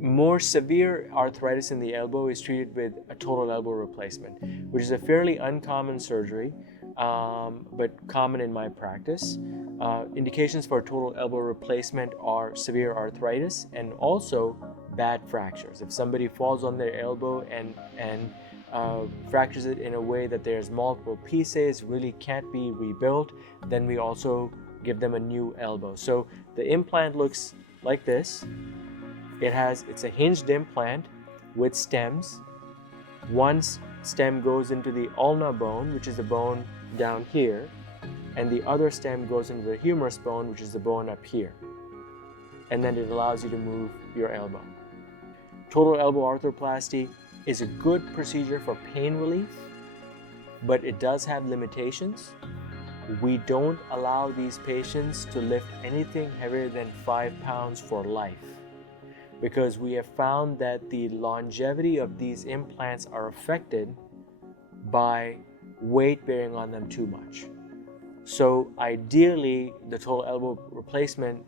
More severe arthritis in the elbow is treated with a total elbow replacement, which is a fairly uncommon surgery, but common in my practice. Indications for total elbow replacement are severe arthritis and also bad fractures. If somebody falls on their elbow and fractures it in a way that there's multiple pieces, really can't be rebuilt, then we also give them a new elbow. So the implant looks like this. It's a hinged implant with stems. One stem goes into the ulna bone, which is the bone down here, and the other stem goes into the humerus bone, which is the bone up here. And then it allows you to move your elbow. Total elbow arthroplasty is a good procedure for pain relief, but it does have limitations. We don't allow these patients to lift anything heavier than 5 pounds for life, because we have found that the longevity of these implants are affected by weight bearing on them too much. So ideally, the total elbow replacement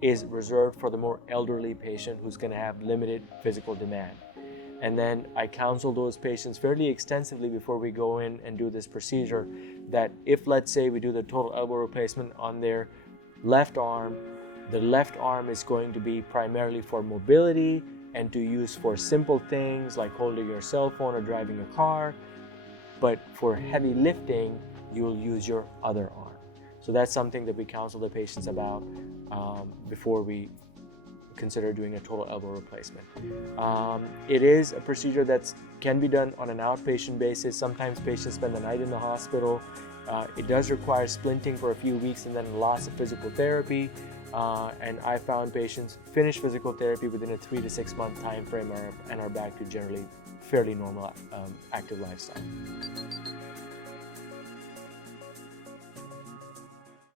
is reserved for the more elderly patient who's going to have limited physical demand. And then I counsel those patients fairly extensively before we go in and do this procedure that if, let's say, we do the total elbow replacement on their left arm, the left arm is going to be primarily for mobility and to use for simple things like holding your cell phone or driving a car. But for heavy lifting, you'll use your other arm. So that's something that we counsel the patients about before we consider doing a total elbow replacement. It is a procedure that can be done on an outpatient basis. Sometimes patients spend the night in the hospital. It does require splinting for a few weeks and then lots of physical therapy. And I found patients finish physical therapy within a 3 to 6 month time frame and are back to generally fairly normal active lifestyle.